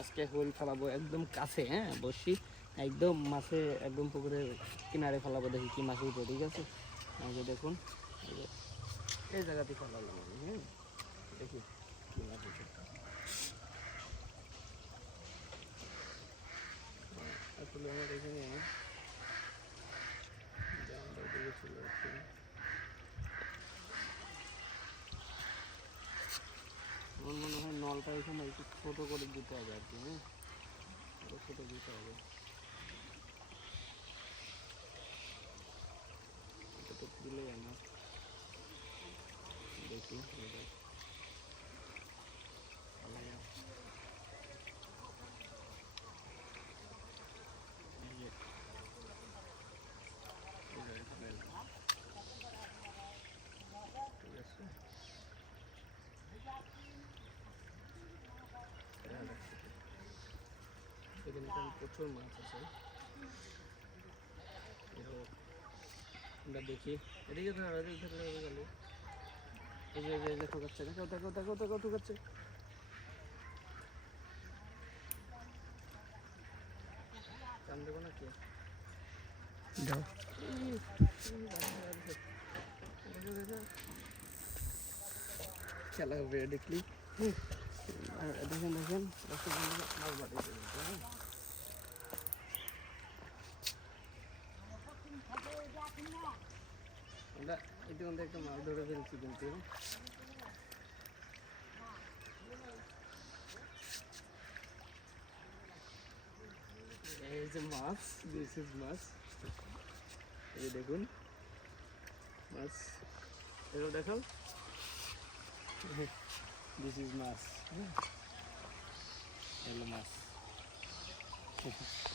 আজকে হোল ফেলাবো একদম কাছে হ্যাঁ? বসি, একদম মাছে একদম পুকুরের কিনারে ফেলাবো, দেখি কি মাছ উঠে ঠিক আছে? এই দেখুন, এই জায়গাতে ফেলাবো হ্যাঁ? দেখি কি মাছ উঠে আসলে আমার নলটা এখানে একটু ছোটো করে দিতে হবে আর কি হ্যাঁ? ছোটো দিতে হবে। এটা তো দিলে যায় না। দেখি এটা। এই যে। এই যে এখানে। ঠিক আছে এখানে কিন্তু প্রচুর মাছ আছে। আমরা দেখি। এদিকে ধর এদিকে ধরলে হয়ে গেল। এই যে এই যে- ঠোকাচ্ছে। দেখো দেখো দেখো দেখো ঠোকাচ্ছে। দেবো নাকি খেলা হবে দেখলি? দেখেন দেখেন। মাছ কিন্তু, আমরা একটা মাছ এই যে মাছ মাছ। দেখুন মাছ। দিস ইজ মাছ হ্যাঁ। মাছ।